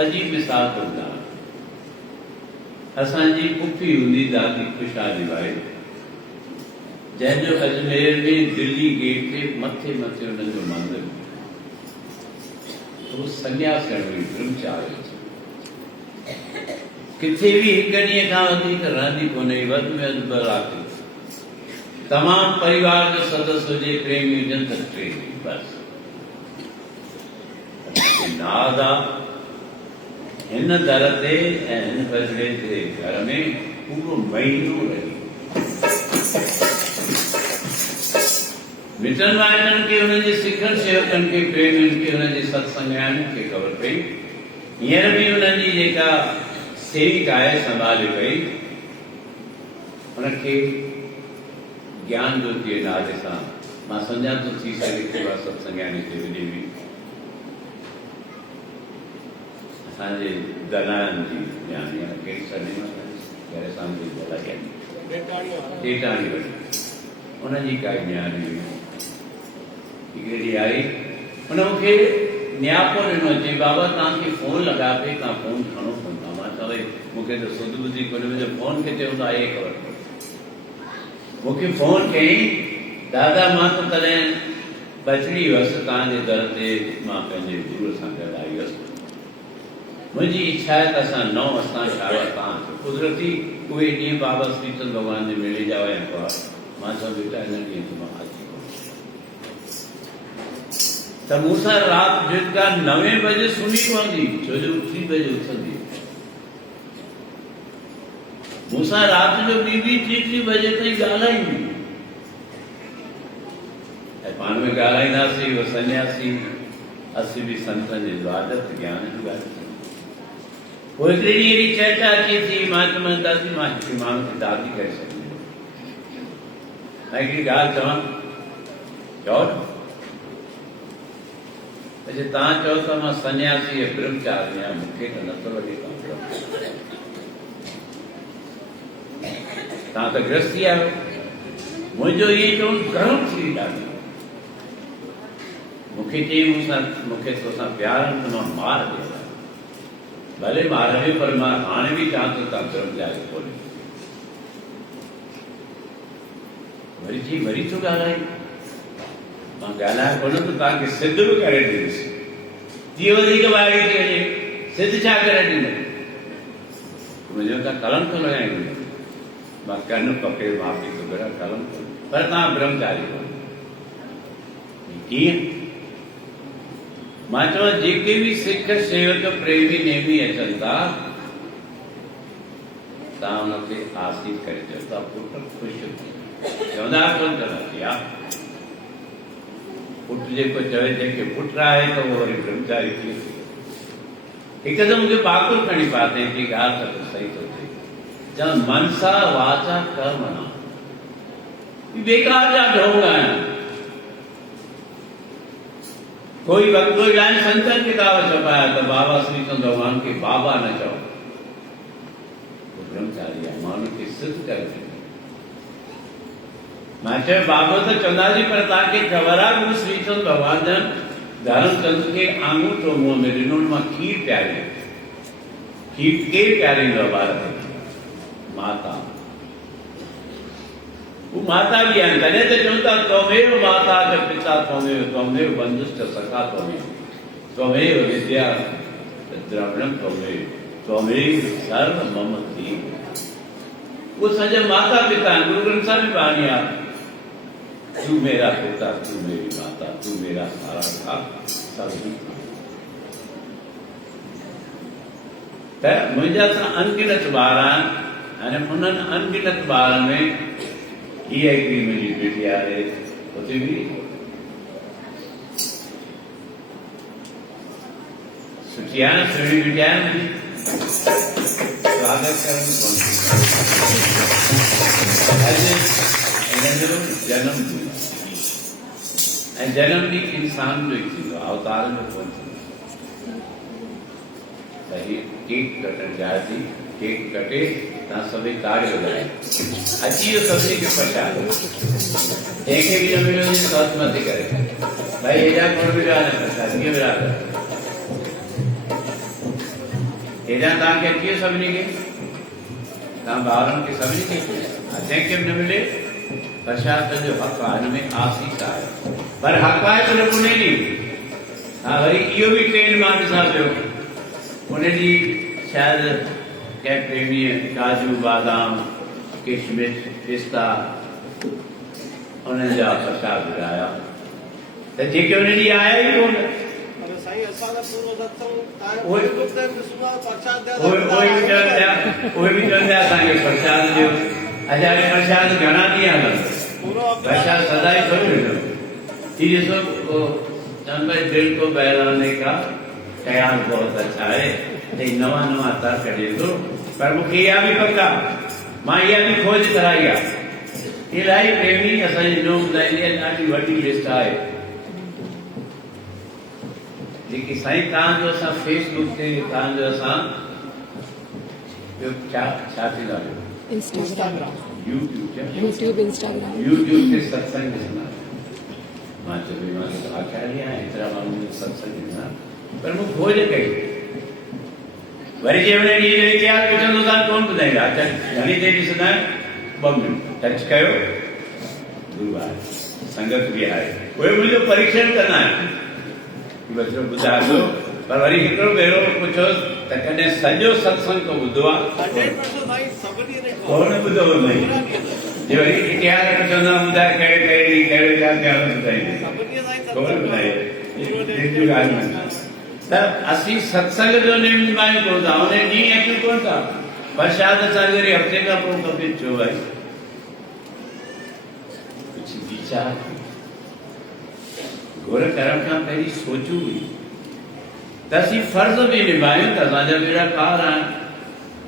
अजीब मिसाल ॿुधा असांजी पुफी हूंदी दादी खुशहाली वारी जंहिंजो अजमेर में दिल्ली गेट के मथे मथे उन्हनि जो मंदिर तो संन्यास करण में ब्रह्मचारी किथे भी एक ॾींहं खां वधीक रहंदी कोन्हे वध में वधि 2 राति तमाम परिवार जो सदस्य हुजे प्रेमी हुजनि त 3 ॾींहं बस नादा हिन दर ते ऐं हिन बदिले जे घर में पूरो महीनो रही मिटन वाइटन के उन्हें सिखर सेवकन के प्रेमियुनि के उन्हें सत्संगायन के ख़बर पई हींअर भी उन्हें जेका सेविका आहे संभाले पई उनखे ज्ञान ज्योति जे नाले सां मां सम्झां थो थी सघे थो उहा सत्संगायन खे विझे हुई असांजे दलायन जी न्याणी आहे कहिड़ी सरनेम आहे असांजी दलायन टेटाणी वटि उनजी काई न्याणी हुई हिकिड़ी आई उन मूंखे न्यापो ॾिनो चई बाबा तव्हांखे फोन लॻा पई तव्हां फोन खणो कोन था मां चयो भई मूंखे त सुध ॿुधी कोन्हे मुंहिंजो फोन किथे हूंदो आहे इहे ख़बर पई मूंखे फोन कयईं दादा मां त तॾहिं बचड़ी हुअसि तव्हांजे दर ते मां पंहिंजे गुरूअ सां गॾु आई हुअसि मुंहिंजी इच्छा आहे त असां 9 असां शावा तव्हां कुदरती उहे ॾींहं बाबा श्रीचंद भॻवान जे मेले जा हुआ मां चयो बेटा हिन ॾींहं ते मां अची त मूंसां राति जेका 9 बजे सुम्ही पवंदी छो जो 3 बजे उथंदी मूंसां राति जो ॿी 3 बजे ताईं ॻाल्हाईंदी ऐं पाण में ॻाल्हाईंदासीं उहो सन्यासी असीं बि संतनि जी आदत ज्ञान जी ॻाल्हि पोइ हिकिड़े ॾींहुं अहिड़ी चर्चा अचे थी मां चयोमांसि दादी मां हिकिड़े माण्हू खे दादी करे सघंदी मां हिकिड़ी ॻाल्हि चवां चओ न अच्छा तव्हां चओ त मां सन्यासी ऐं ब्रह्मचारी आहियां मूंखे त नथो लॻे तव्हां त गृहस्थी आहियो मुंहिंजो इहे चवणु गरम थी वई ॾाढी मूंखे चई मूंखे तोसां प्यार त मां मार ॾियां भले मार में पर मां हाणे बि चाहियां थो तव्हां ब्रह्मचारी कोन्हे वरी चई वरी थो ॻाल्हाए मां ॻाल्हाए कोन त तव्हांखे सिद्ध बि करे ॾींदुसि जीअं वधीक वारी थी वञे सिद्ध छा करे ॾींदो मुंहिंजो त कलम थो लॻाईंदो मां कन पके माफ़ी थो करां कलम पर तव्हां ब्रह्मचारी कोन्हे कीअं मां चवां जेके बि सिख सेवक प्रेमी नेमी अचनि था तव्हां हुनखे आसीस करे चयो था पुट ख़ुशि चवंदा कोन कंदा पुट जेको चवे जंहिंखे पुट आहे त उहो वरी ब्रह्मचारी थी हिकदमि मूंखे पाकुर खणी पाते थी ॻाल्हि त सही थो थिए चवनि मनसा वाचा कर्मणा बेकार जा ढोंग आहिनि कोई वक्त कोई लाइन संतन किताब छपाया तो बाबा श्रीचंद भगवान के बाबा न चओ तो ब्रह्मचारी आहे माण्हू खे सिद्ध करे मां चयो बाबा त चवंदासीं पर तव्हांखे ख़बर आहे गुरु श्रीचंद भगवान जन धर्मचंद खे आंगूठो मुंहं में ॾिनो मां खीर पियारी खीर केरु पियारींदो ॿार खे माता वो माता भी आहिनि तॾहिं त चवनि था त्वमेव माता च पिता त्वमेव बंधुश्च सखा त्वमेव विद्या द्रविणम त्वमेव सर्व मम थी वो सॼा माता पिता आहिनि गुरु ग्रंथ साहिब में बाणी आहे तू मेरा पिता तू मेरी माता तू मेरा सारा था सब त मुंहिंजा त अनगिनत ॿार आहिनि हाणे उन्हनि अनगिनत ॿारनि में ये हिकिड़ी मुंहिंजी बेटी आहे उते बि सुठी आहे न सुहिणी बेटी आहे मुंहिंजी स्वागत करणु अॼु हिन जो जनम ॾींहुं ऐं जनम ॾींहुं इंसान जो ई थींदो आहे अवतार जो कोन थींदो त हीअ केक कटण चाहियां थी केक कटे तव्हां सभई ताड़ियो लॻाए अची वियो सभिनी खे प्रसाद जंहिंखे बि न मिलियो हुजे हथ मथे करे भाई हेॾा कोन मिलियो आहे न प्रसाद कीअं विराद हेॾा तव्हांखे अची वियो सभिनी खे तव्हां ॿारनि खे सभिनी खे जंहिंखे बि न मिले प्रसाद जो हक़ आहे हिन में आसीस आहे पर हक़ आहे त न कोन्हे नी। हा वरी इहो बि ट्रेन मां ॾिसां पियो उन जी शायदि कंहिं प्रेमीअ काजू बादाम किशमिश पिस्ता उन्हनि जा प्रसाद विराया त जेके उन ॾींहुं आया ई कोन। उहे बि चवंदा असांखे प्रसाद ॾियो। असांखे प्रसाद घणा ॾींहं हलंदो प्रसाद सदाई थोरी मिलंदो। ही ॾिसो चंद दिल को बहलाने का ख्याल बहुत अच्छा है नवा नवा तर्क ॾे थो पर मूंखे इहा बि पक आहे मां इहा बि खोज कराई आहे। इलाही प्रेमी असांजी नोम ॿुधाईंदी आहे ॾाढी वॾी लिस्ट आहे जेकी साईं तव्हांजो असां फेसबुक ते तव्हांजो असां ॿियो छा छा थींदो आहे यूट्यूब ते सत्संग ॾिसंदा मां चयो आचार्य आहियां एतिरा माण्हू सत्संग ॾिसंदा पर मूं खोज कई वरी जे उन ॾींहुं इतिहास पुछंदो तव्हां कोन ॿुधाईंदा घणी देरि ॾिसंदा आहिनि 2 मिंट टच कयो गुरू आहे संगत बि आहे उहे मुंहिंजो परीक्षण कंदा आहिनि बचो ॿुधाए थो पर वरी हिकिड़ो भेरो पुछो त कॾहिं सॼो सत्संग तो ॿुधो आहे कोन ॿुधो न जे वरी इतिहास पुछंदा ॿुधाए कहिड़े कहिड़े कहिड़े ॻाल्हि ॿुधाईंदे कोन ॿुधाए त असीं सत्संग जो नेम निभायूं कोन था उन ॾींहुं अचूं कोन था प्रसाद असांखे वरी हफ़्ते खां पोइ खपे छो भाई कुझु वीचार घोर करण खां पहिरीं सोचूं बि त असीं फर्ज़ बि निभायूं त असांजा बेड़ा पार आहिनि।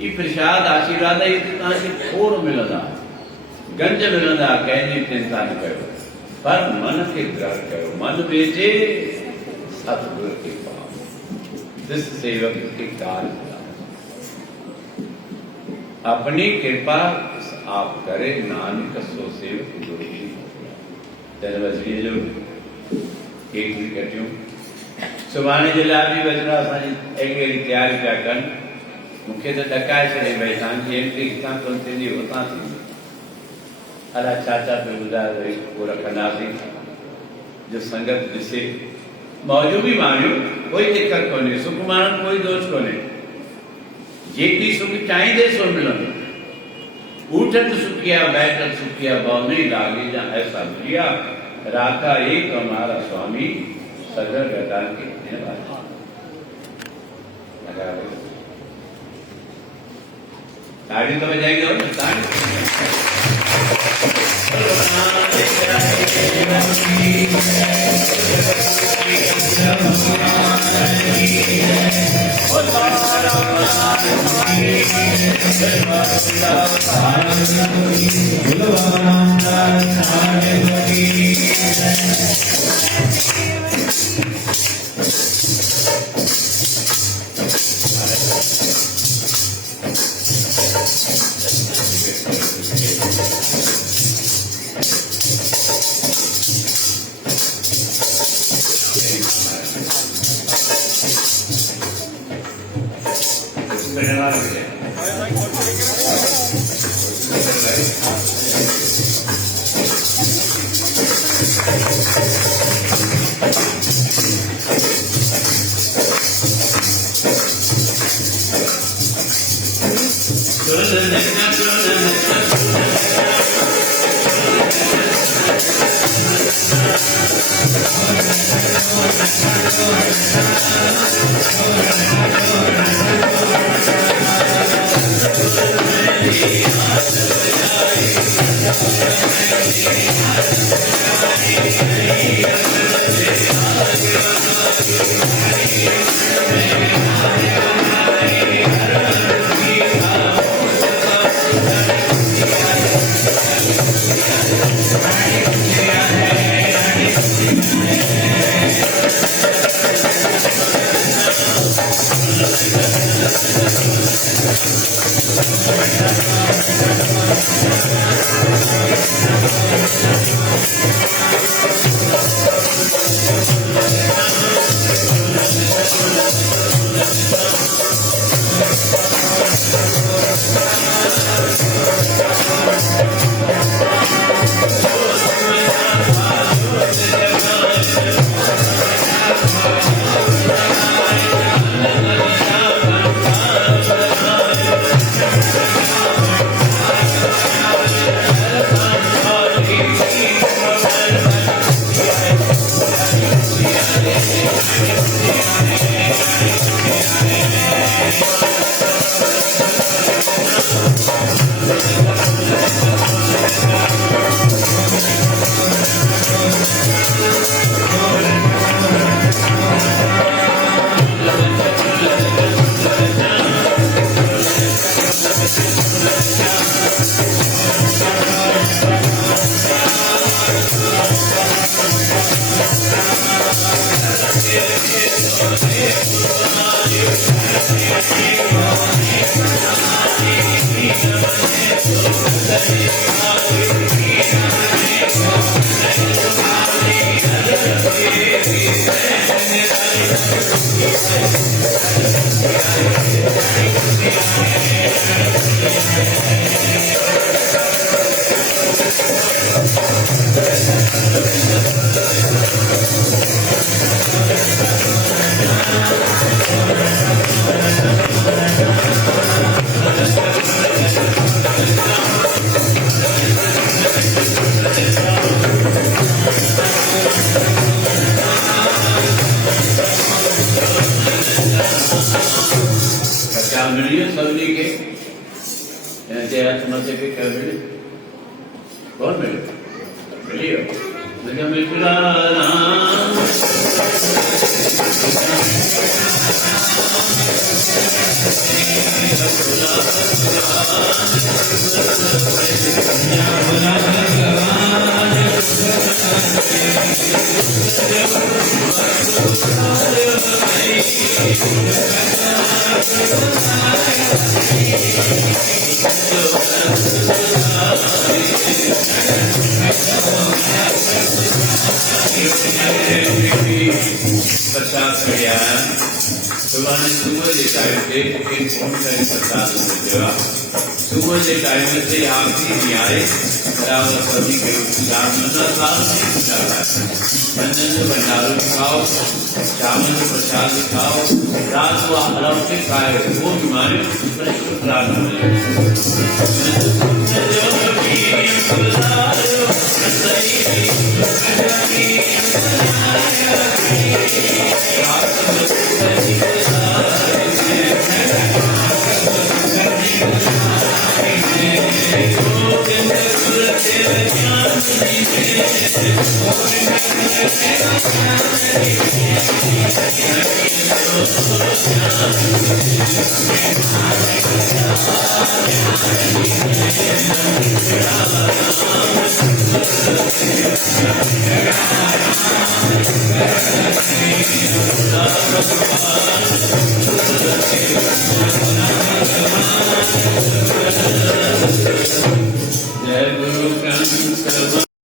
ही प्रसाद आशीर्वाद ई तव्हांखे खोड़ मिलंदा गंज मिलंदा कंहिंजी चिंता न कयो पर मन खे दृढ़ कयो मन बेचे सतगुर के पास जिस सेवक के कार्य अपनी कृपा आप करे नानक सो सेवक गुरु की वज़ीर जो केक भी कटियूं सुभाणे जे लाइ बि वजरा असांजी अहिड़ी अहिड़ी तयारी पिया कनि मूंखे त ॾकाए छॾे भई तव्हांजी एंट्री हितां कोन थींदी हुतां थींदी अलाए छा छा पियो ॿुधाए वरी पोइ रखंदासीं जो संगत ॾिसे मौजू बि माणियूं कोई दिक़त कोन्हे सुख माण्हू कोई दोष कोन्हे जेकी सुख चाहींदे सो मिलंदो ऊठट सुखिया बैठक सुखिया भाव नहीं लागे जा ऐसा भैया राधा एक हमारा स्वामी सदर गदान के ताड़ी तो बजाएंगे और Thank you. क्या मिलियो सबनी के तेरा समझे के क्या मिले कौन मिले मिलियो मुझे मिला राम प्रसाद कल्याण सुबह के टाइम पे एक फोन का प्रसाद देवा सुबह के टाइम से आखिरी न्याय बराबर सभी के उपचार बंधन से भंडारों खाओ चावल से प्रसाद खाओ रात को आराम से खाए वो बीमारी प्रार्थना